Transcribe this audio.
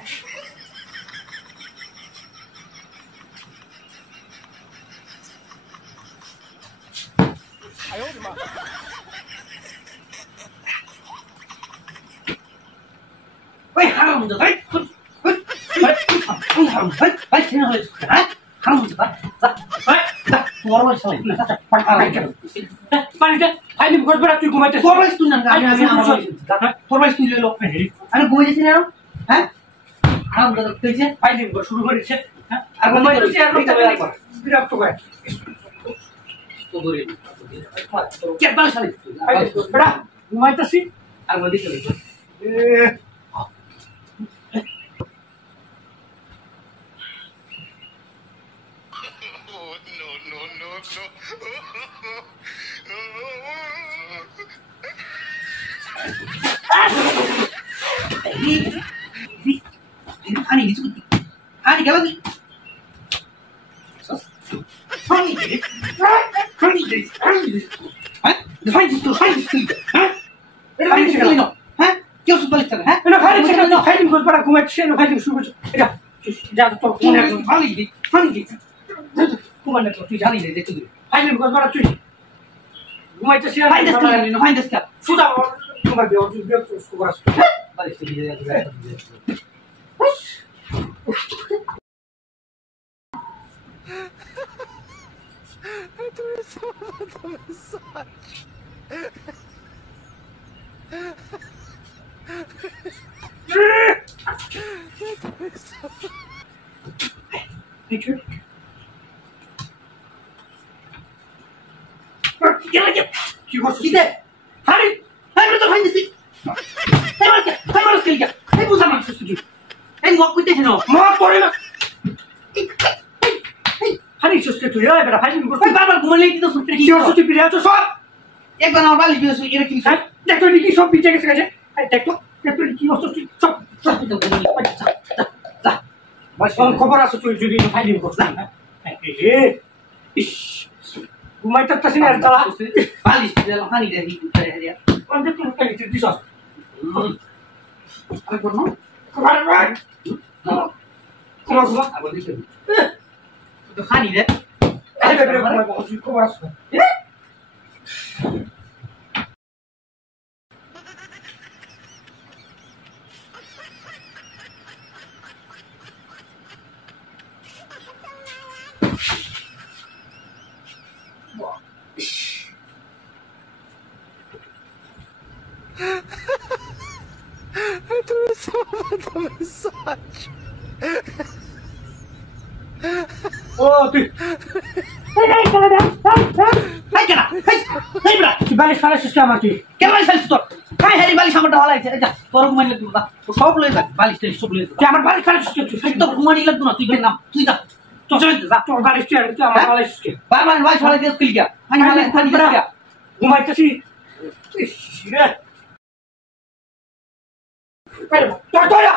哎呦我的妈！喂，喊着，喂，滚，喂，听着，哎，喊着，তোর বয়স হয় না পানি দে আইনি ঘর বেড়া তুই ঘুমাইতে তোর বয়স তুই না আমি তোর বয়স তুই লইলো আমি ঘুমাইতেছি না হ্যাঁ আরাম দাদা কইছে আইনি ঘর শুরু করেছে হ্যাঁ আর ঘুমাইতেছি আর বিরক্ত করে তো ধরে কে বাস হয় বেড়া ঘুমাইতেছি আর বলি চলে Ani gitu, ani kalau ni, ani itu, hah? Ani sekali no, hah? Kau sudah balik sana, hah? Ani sekali no, ani bukan para kumat sih, ani suruh ya, jangan tu, ani kumat nak tu jangan ini itu, ani bukan para tu, kumat sih, ani dah, sudah, kumat dia orang juga suka balik sini dia. Это массаж. Picture. You was he there? Hurry! Hurry to find the seat. Hey, Marcel. Hey, who's that man supposed to do? Hey, walk with this now. Walk for him. Honey, just get to here. I better find him. Hey, Baba, go and lay the foot. You're supposed to be there to swap. एक बार normal लिखिए सो ये रखिए sir देखो लिखिए सब पीछे कैसे कैसे देखो लिखिए सब बस हम खबर आसो चुल जुदी फाइलिंग करता है ए इश घुमाई तक तसिन यार चला बालिश दे हानि दे ही करे है यार कौन से तुम कहीं चुदी सॉस अरे कौन खबर है कौन अब देखो तो हानि दे अरे बेटे बहुत खबर आसो Это массаж. О, ты! Hey, bra! Tu balis fala sistema aqui. Que balis fala isso? Kai hari balis amar dah halai. Aja, toru kumani lagdu na. To sob loi lag, balis teri sob loi. Ke amar balis fala sistema. Sai to kumani lagdu na. Tu ke nam. Tu da. To chale da. To balis teri tu amar balis ke. Balis fala des pil gaya. Hani halai hani gaya. Umai to si. Shire. Pero, to ya.